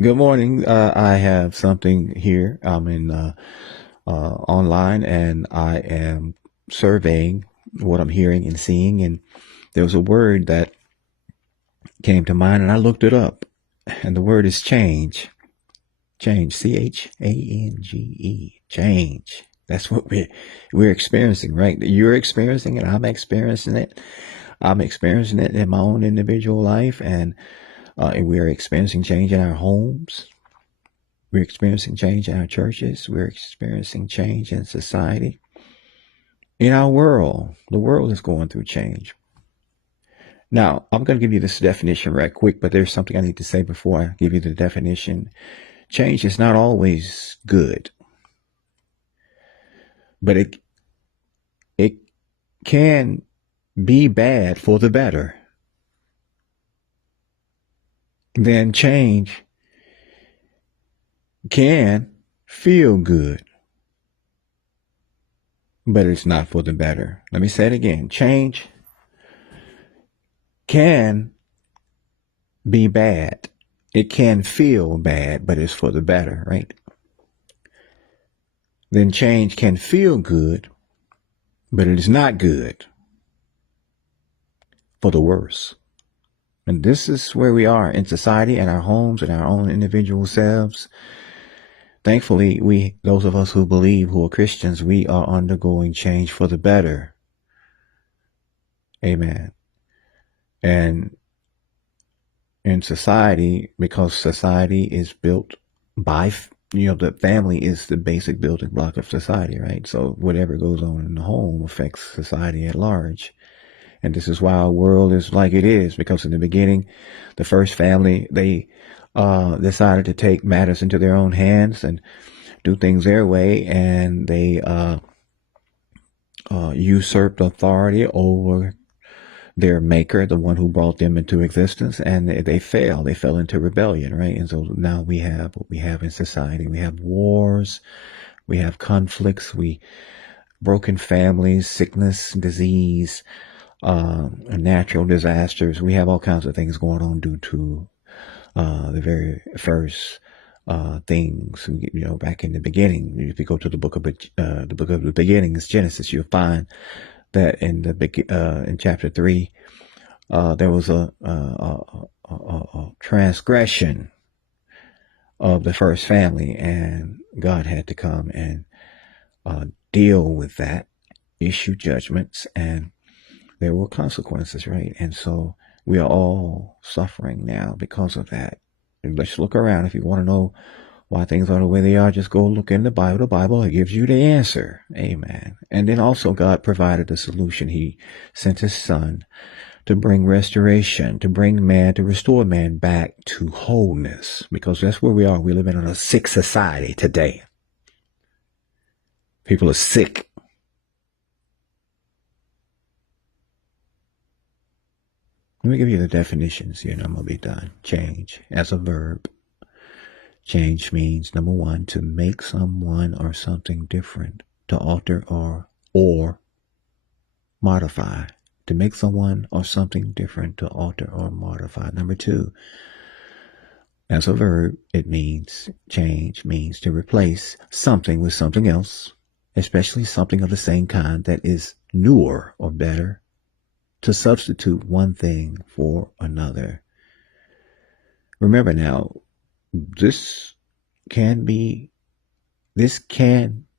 Good morning. I have something here. I'm in online, and I am surveying what I'm hearing and seeing. And there was a word that came to mind, and I looked it up. And the word is change. Change. Change. Change. That's what we're experiencing, right? You're experiencing it. I'm experiencing it. I'm experiencing it in my own individual life, and we're experiencing change in our homes. We're experiencing change in our churches. We're experiencing change in society. In our world, the world is going through change. Now, I'm going to give you this definition right quick, but there's something I need to say before I give you the definition. Change is not always good, but it can be bad for the better. Then change can feel good, but it's not for the better. Let me say it again. Change can be bad. It can feel bad, but it's for the better, right? Then change can feel good, but it is not good, for the worse. And this is where we are in society, in our homes, in our own individual selves. Thankfully, those of us who believe, who are Christians, we are undergoing change for the better. Amen. And in society, because society is built by, the family is the basic building block of society, right? So whatever goes on in the home affects society at large. And this is why our world is like it is, because in the beginning, the first family, they decided to take matters into their own hands and do things their way, and they usurped authority over their maker, the one who brought them into existence, and they fell. They fell into rebellion, right? And so now we have what we have in society. We have wars, we have conflicts, we broken families, sickness, disease, natural disasters. We have all kinds of things going on due to the very first things. Back in the beginning, if you go to the book of the beginnings, Genesis, you'll find that in chapter 3, there was a transgression of the first family, and God had to come and deal with that, issue judgments, and there were consequences, right? And so we are all suffering now because of that. And let's look around. If you want to know why things are the way they are, just go look in the Bible. The Bible gives you the answer. Amen. And then also God provided the solution. He sent his son to bring restoration, to bring man, to restore man back to wholeness, because that's where we are. We're living in a sick society today. People are sick. Let me give you the definitions here, and I'm going to be done. Change as a verb. Change means, number one, to make someone or something different, to alter or modify. To make someone or something different, to alter or modify. Number two, as a verb, change means to replace something with something else, especially something of the same kind that is newer or better, to substitute one thing for another. Remember now, this can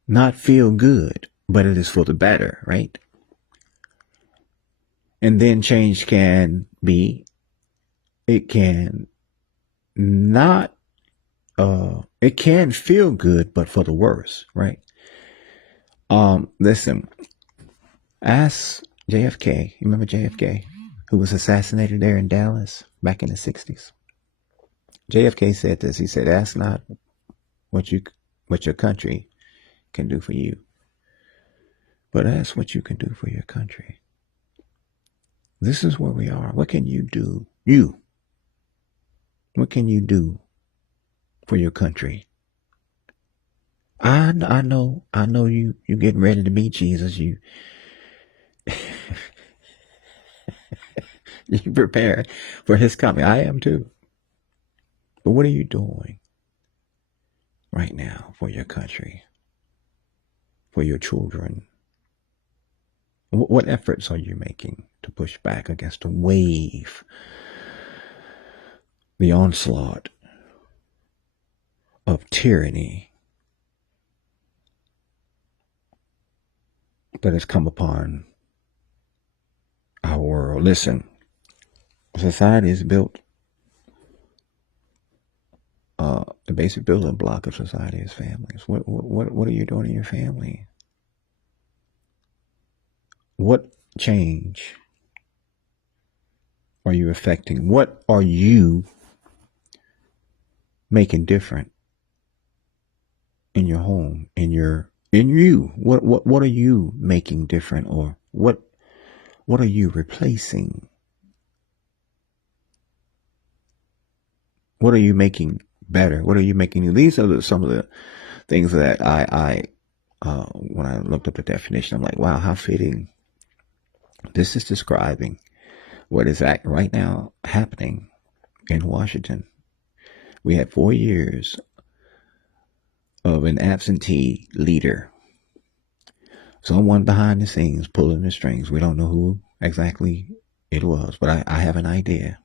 not feel good, but it is for the better, right? And then change it can not, it can feel good, but for the worse, right? Listen, ask JFK. You remember JFK, who was assassinated there in Dallas back in the 60s? JFK said this. He said, ask not what your country can do for you, but ask what you can do for your country. This is where we are. What can you do? What can you do for your country? I know you getting ready to meet Jesus. You you prepare for his coming. I am too. But what are you doing right now for your country, for your children? What efforts are you making to push back against the wave, the onslaught of tyranny that has come upon our world? Listen, society is built, the basic building block of society is families. What are you doing in your family? What change are you affecting? What are you making different in your home, in you? What are you making different, or what are you replacing? What are you making better? What are you making? These are some of the things that I when I looked up the definition, I'm like, wow, how fitting. This is describing what is right now happening in Washington. We had 4 years of an absentee leader, someone behind the scenes pulling the strings. We don't know who exactly it was, but I have an idea.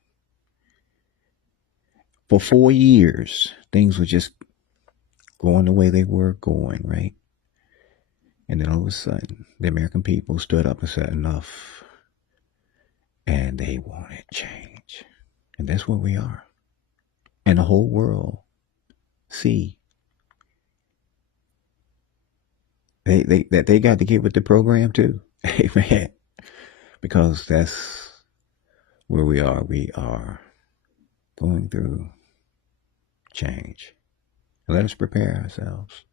For 4 years, things were just going the way they were going, right? And then all of a sudden, the American people stood up and said enough. And they wanted change. And that's where we are. And the whole world see that they got to get with the program too. Amen. Because that's where we are. We are going through change. Let us prepare ourselves.